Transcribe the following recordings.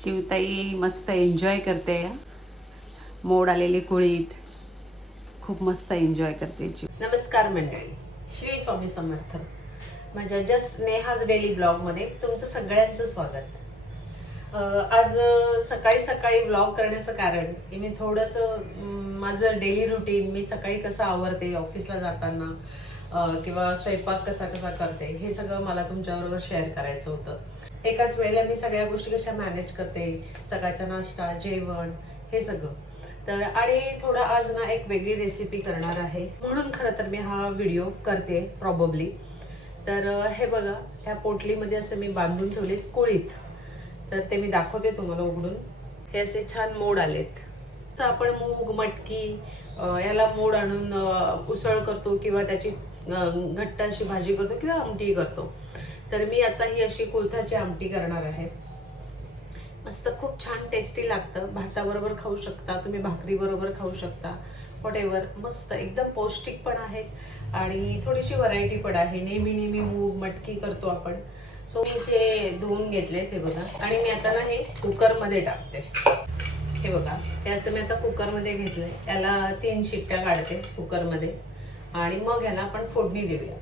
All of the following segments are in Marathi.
चिवताई मस्त एन्जॉय करते. मोड आलेली कुळीत खूप मस्त एन्जॉय करते. नमस्कार मंडळी, श्री स्वामी समर्थ. माझ्या जस्ट नेहाज डेली ब्लॉगमध्ये तुमचं सगळ्यांचं स्वागत. आज सकाळी सकाळी ब्लॉग करण्याचं कारण मी थोडंसं माझं डेली रुटीन, मी सकाळी कसं आवरते ऑफिसला जाताना किंवा स्वयंपाक कसा करते, हे सगळं मला तुमच्याबरोबर शेअर करायचं होतं. एकाच वेळेला मी सगळ्या गोष्टी कशा मॅनेज करते, सकाळचा नाश्ता, जेवण, हे सगळं. तर आणि थोडं आज ना एक वेगळी रेसिपी करणार आहे, म्हणून खरं तर मी हा व्हिडिओ करते प्रॉबब्ली. तर हे बघा, ह्या पोटलीमध्ये असं मी बांधून ठेवले कुळीत. तर ते मी दाखवते तुम्हाला उघडून. हे असे छान मोड आलेत. आपण मूग, मटकी याला मोड आणून उसळ करतो किंवा त्याची घट्ट अशी भाजी करतो किंवा आमटी करतो. तर मी आता ही अशी कुळथाची आमटी करणार आहे. मस्त खूप छान टेस्टी लागतं. भाताबरोबर खाऊ शकता तुम्ही, भाकरीबरोबर खाऊ शकता, व्हॉटेवर. मस्त एकदम पौष्टिक पण आहेत आणि थोडीशी व्हरायटी पण आहे. नेहमी मूग मटकी करतो आपण. सो मी ते धुवून घेतले, हे बघा. आणि मी आता ना हे कुकरमध्ये टाकते. हे बघा, हे असं मी आता कुकरमध्ये घेतलंय. याला 3 शिट्ट्या काढते कुकरमध्ये आणि मग ह्याला आपण फोडणी देऊया.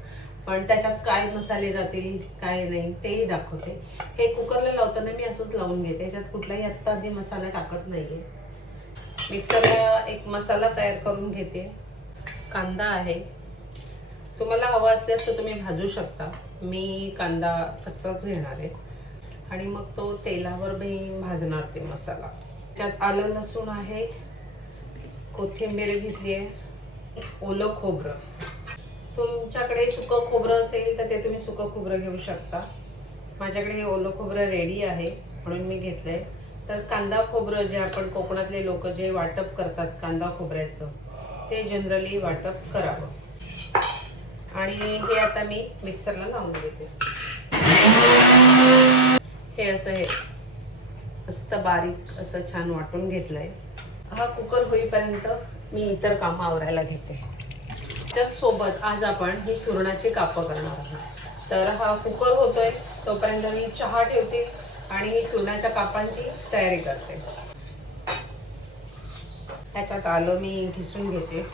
पण त्याच्यात काय मसाले जातील काय नाही तेही दाखवते. हे कुकरला लावताना मी असंच लावून घेते, याच्यात कुठलाही आत्ता आधी मसाला टाकत नाहीये. मिक्सरला एक मसाला तयार करून घेते. कांदा आहे, तुम्हाला हवा असल्यास तर तुम्ही भाजू शकता. मी कांदा कच्चाच घेणार आहे आणि मग तो तेलावर मी भाजणार ते मसाला. त्यात आलं लसूण आहे, कोथिंबीर घेतली आहे, ओलं खोबरं. तुमच्याकडे सुकं खोबरं असेल तर ते तुम्ही सुकं खोबरं घेऊ शकता. माझ्याकडे हे ओलं खोबरं रेडी आहे म्हणून मी घेतलंय. तर कांदा खोबरं जे आपण कोकणातले लोक जे वाटप करतात कांदा खोबऱ्याचं, ते जनरली वाटप करावं. आणि हे आता मी मिक्सरला लावून घेते. हे असं हे मस्त बारीक असं छान वाटून घेतलंय. हा कुकर होईपर्यंत मी इतर कामं आवरायला घेते. त्याचसोबत आज आपण ही सुरणाची कापं करणार आहोत. तर हा कुकर होतोय तोपर्यंत मी चहा ठेवते आणि ही सुरणाच्या कापांची तयारी करते. त्याच्यात आलं मी घिसून घेते.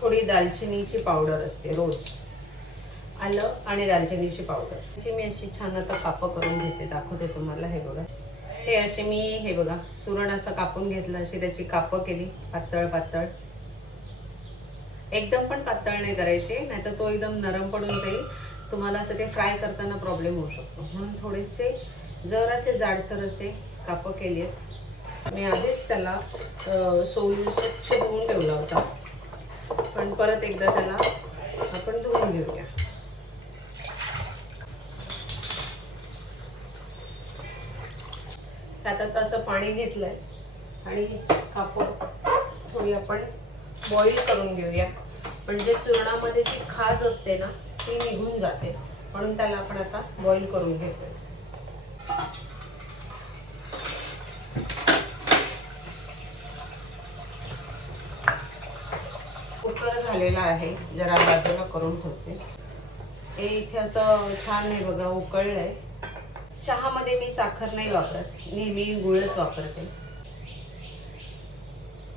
थोडी दालचिनीची पावडर असते रोज, आलं आणि दालचिनीची पावडर. त्याची मी अशी छान आता कापं करून घेते, दाखवते तुम्हाला. हे बघा, हे असे मी हे बघा सुरण असं कापून घेतलं. अशी त्याची कापं केली पातळ पातळ. एकदम पण पातळ नाही करायचे, नाहीतर तो एकदम नरम पडून जाईल. तुम्हाला असं ते फ्राय करताना प्रॉब्लेम होऊ शकतो, म्हणून थोडेसे जरासे जाडसर असे कापं केली आहेत. मी आधीच त्याला सोलून स्वच्छ धुवून ठेवला होता, पण परत एकदा त्याला आपण धुवून घेऊया. त्यात असं पाणी घेतलंय आणि कापं थोडी आपण बॉईल करून घेऊया. म्हणजे सुरणामध्ये जी खाज असते ना ती निघून जाते, म्हणून त्याला आपण आता बॉईल करून घेतोय. कुकर झालेला आहे, जरा बाजूला करून ठेवते. हे इथे असं छान आहे बघा, उकळलंय. चहामध्ये मी साखर नाही वापरत, नेहमी गुळच वापरते.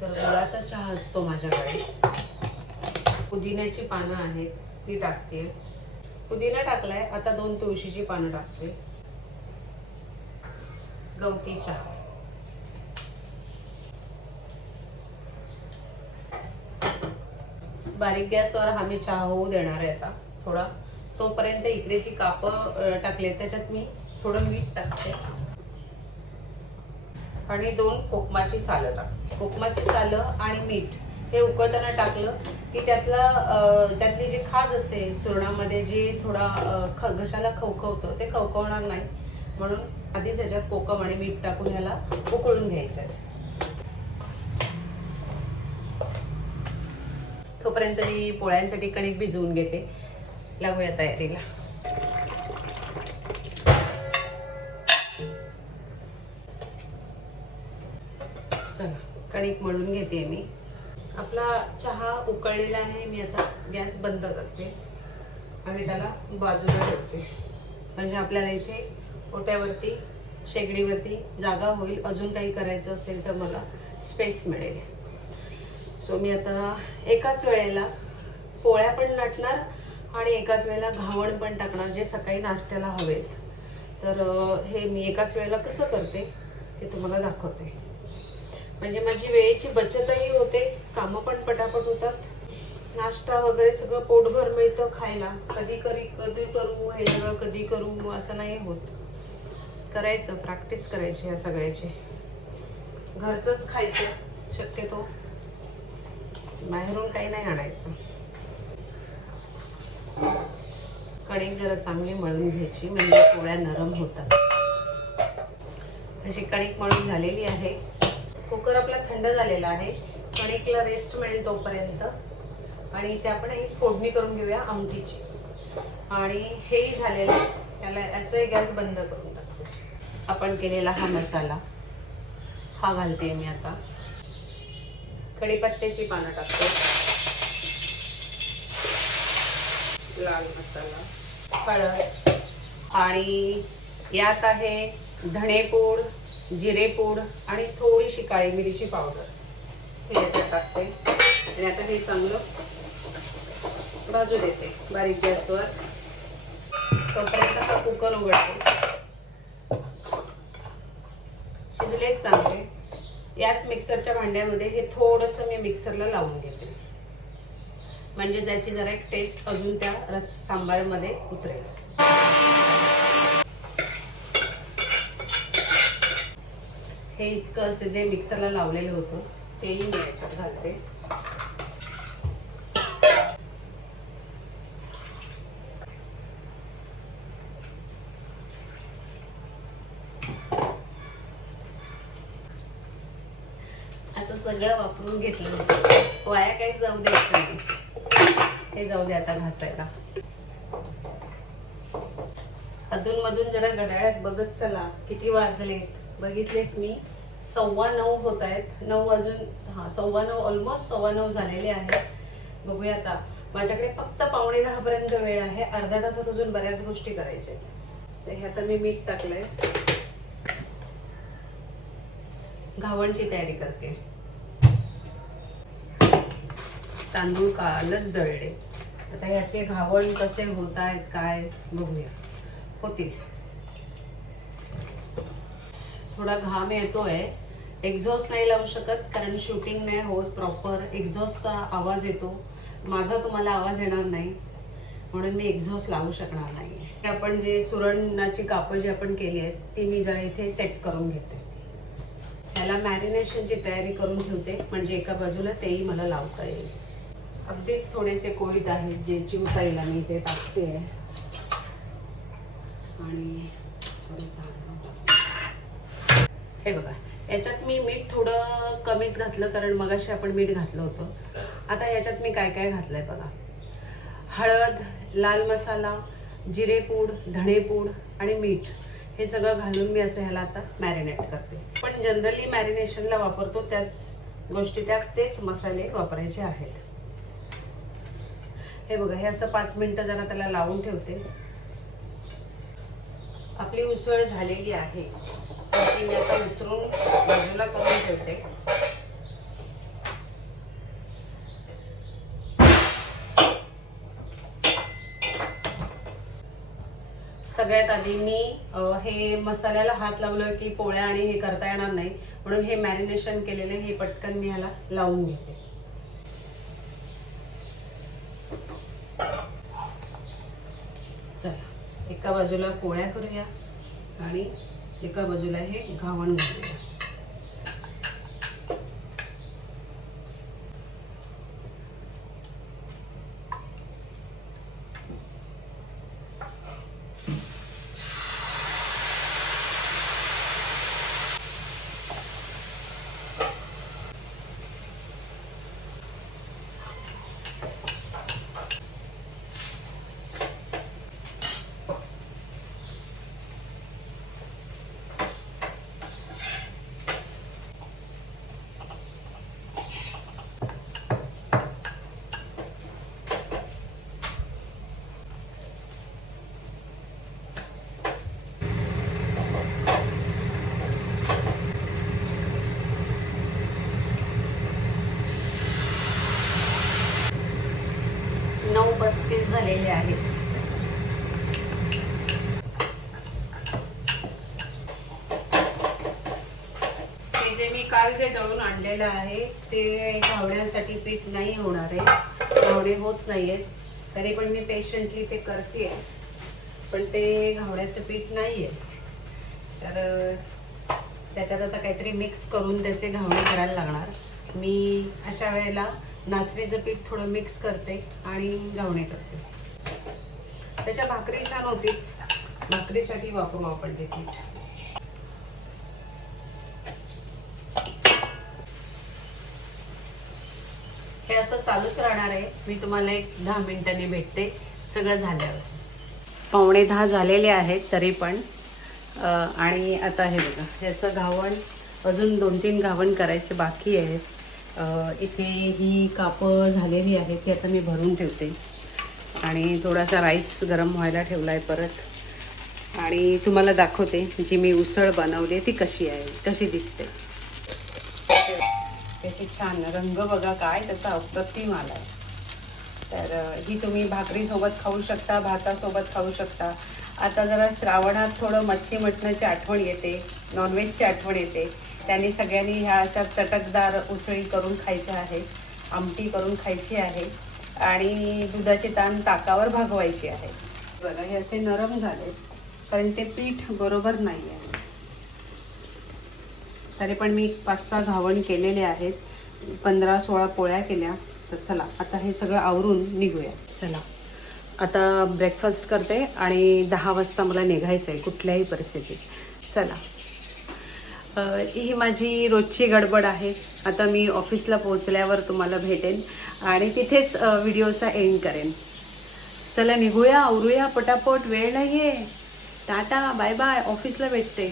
तर गुळाचा चहा असतो माझ्याकडे. पुदिन्याची पानं आहेत ती टाकते. पुदिना टाकलाय, आता 2 तुळशीची पानं टाकते. गवती चहा. बारीक गॅसवर हा मी चहा होऊ देणार आहे आता थोडा. तोपर्यंत इकडे जी कापं टाकले त्याच्यात मी थोडं मीठ टाकते आणि 2 कोकमाची सालं टाकते. कोकमाची सालं आणि मीठ हे उकळताना टाकलं की त्यातली जी खाज असते सुरणामध्ये, जे थोडा घशाला खवखवतं, ते खवखवणार नाही. म्हणून आधीच ह्याच्यात कोकम आणि मीठ टाकून ह्याला उकळून घ्यायचं आहे. तोपर्यंत मी पोळ्यांसाठी कणिक भिजवून घेते. लागूया तयारीला. चला, कणिक मळून घेते मी. आपला चहा उकळलेला आहे. मी आता गॅस बंद करते आणि त्याला बाजूला ठेवते, म्हणजे आपल्याला इथे ओट्यावरती शेगडीवरती जागा होईल. अजून काही करायचं असेल तर मला स्पेस मिळेल. सो मी आता एकाच वेळेला पोळ्या पण लाटणार आणि एकाच वेळेला घावण पण टाकणार, जे सकाळी नाश्त्याला हवेत. तर हे मी एकाच वेळेला कसं करते ते तुम्हाला दाखवते. म्हणजे माझी वेळेची बचतही होते, कामं पण पटापट होतात, नाश्ता वगैरे सगळं पोटभर मिळतं खायला. कधी करू हे सगळं कधी करू असं नाही होत. करायचं, प्रॅक्टिस करायची या सगळ्याची. घरचंच खायचं शक्यतो, बाहेरून काही नाही आणायचं. कणिक जरा चांगली मळून घ्यायची, म्हणजे पोळ्या नरम होतात. अशी कणिक मळून झालेली आहे. कुकर आपला थंड झालेला आहे. कणिकला रेस्ट मिळेल तोपर्यंत. आणि इथे आपण एक फोडणी करून घेऊया आमटीची. आणि हेही झालेलं आहे. त्याला याचाही गॅस बंद करून टाकतो. आपण केलेला हा मसाला हा घालते मी आता. कढीपत्त्याची पानं टाकते, लाल मसाला, हळद, आणि यात आहे धणेपूड, जिरेपूड आणि थोडीशी काळी मिरीची पावडर. हे याच्यात टाकते आणि आता हे चांगलं भाजू देते बारीक गॅसवर. तोपर्यंत हा कुकर उघडते. शिजलेच चांगले. याच मिक्सरच्या भांड्यामध्ये हे थोडंसं मी मिक्सरला लावून घेते, म्हणजे त्याची जरा एक टेस्ट अजून त्या सांबारमध्ये उतरेल. हे इतकं असं जे मिक्सरला लावलेलं होतं तेही मी याच्यात घालते. असं सगळं वापरून घेतलं, वाया काही जाऊ द्यायचं नाही. हे जाऊ दे आता घासायला. अधूनमधून जरा घड्याळात बघत चला किती वाजलेत. बघितलेत मी 9:15 होत आहेत. 9 वाजून 9:15 ऑलमोस्ट 9:15 झालेले आहेत. बघूया आता. माझ्याकडे फक्त 9:45 पर्यंत वेळ आहे. अर्ध्या तासात अजून बऱ्याच गोष्टी करायच्या. तर हे आता मी मीठ टाकलंय. घावणची तयारी करते. तांदूळ कालच दळले. आता याचे घावण कसे होत आहेत काय बघूया. होतील. थोडा घाम येतोय. एक्झॉस्ट नाही लावू शकत कारण शूटिंग नाही होत प्रॉपर. एक्झॉस्टचा आवाज येतो, माझा तुम्हाला आवाज येणार नाही, म्हणून मी एक्झॉस्ट लावू शकणार नाही. आपण जे सुरणाची कापं जी आपण केली आहेत ती मी जरा इथे सेट करून घेते. त्याला मॅरिनेशनची तयारी करून ठेवते, म्हणजे एका बाजूला तेही मला लावता येईल. अगदीच थोडेसे कोळीत आहेत जे चिवता येईल आणि ते टाकते. आणि हे बघा, याच्यात मी मीठ थोडं कमीच घातलं कारण मगाशी आपण मीठ घातलं होतं. आता याच्यात मी काय काय घातलंय बघा. हळद, लाल मसाला, जिरेपूड, धणेपूड आणि मीठ हे सगळं घालून मी असं ह्याला आता मॅरिनेट करते. पण जनरली मॅरिनेशनला वापरतो त्याच गोष्टी, त्यात तेच मसाले वापरायचे आहेत. हे बघा, हे असं 5 मिनिटं जरा त्याला लावून ठेवते. आपली उसळ झालेली आहे, ती मी आता उतरून बाजूला करून ठेवते. सगळ्यात आधी मी हे मसाल्याला हात लावलं की पोळ्या आणि हे करता येणार नाही, म्हणून हे मॅरिनेशन केलेले हे पटकन मी ह्याला लावून घेते. चला, एका बाजूला पोळ्या करूया आणि एका बाजूला हे घावण घालूया. 35 झालेले आहेत. हे जे मी काल जे दळून आणलेलं आहे ते घावण्यासाठी पीठ नाही होणार आहे, घावणे होत नाही आहेत. तरी पण मी पेशंटली ते करते, पण ते घावण्याचं पीठ नाही आहे. तर त्याच्यात आता काहीतरी मिक्स करून त्याचे घावणे करायला लागणार. मी अशा वेळेला नाचणीचं पीठ थोडं मिक्स करते आणि घावणे करते. त्याच्या भाकरी छान होतील, भाकरीसाठी वापरू आपण ते पीठ. हे असं चालूच राहणार आहे. मी तुम्हाला एक 10 मिनिटांनी भेटते सगळं झाल्यावर. 9:45 झालेले आहेत तरी पण. आणि आता हे बघा, ह्याचं घावण अजून 2-3 घावण करायचे बाकी आहेत. इथे ही कापं झालेली आहेत, ती आता मी भरून ठेवते. आणि थोडासा राईस गरम व्हायला ठेवला आहे परत. आणि तुम्हाला दाखवते जी मी उसळ बनवली आहे ती कशी आहे, कशी दिसते. कशी छान रंग बघा, काय त्याचा अप्रतिम आला आहे. तर ही तुम्ही भाकरीसोबत खाऊ शकता, भातासोबत खाऊ शकता. आता जरा श्रावणात थोडं मच्छी मटणाची आठवण येते, नॉनव्हेजची आठवण येते. त्यांनी सगळ्यांनी ह्या अशा चटकदार उसळी करून खायच्या आहेत, आमटी करून खायची आहे आणि दुधाची ताण ताकावर भागवायची आहे. बघा हे असे नरम झाले कारण ते पीठ बरोबर नाही आहे. तरी पण मी 5-6 घावण केलेले आहेत, 15-16 पोळ्या केल्या. तर चला आता हे सगळं आवरून निघूया. चला आता ब्रेकफास्ट करते आणि 10 वाजता मला निघायचं आहे कुठल्याही परिस्थितीत. चला, ही माझी रोजची गडबड आहे. आता मी ऑफिसला पोहोचल्यावर तुम्हाला भेटेन आणि तिथेच व्हिडिओचा एंड करेन. चला निघूया, आवरूया पटापट, वेळ नाही आहे. टाटा, बाय बाय, ऑफिसला भेटते.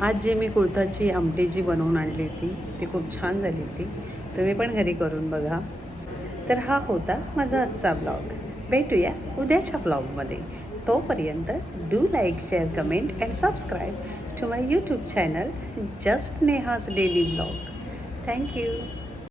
आज जे मी कुळथाची आमटी जी बनवून आणली होती ती खूप छान झाली होती. तुम्ही पण घरी करून बघा. तर हा होता माझा आजचा ब्लॉग. भेटूया उद्याच्या ब्लॉगमध्ये. तोपर्यंत do like, share, comment and subscribe to my YouTube channel just Neha's daily blog. Thank you.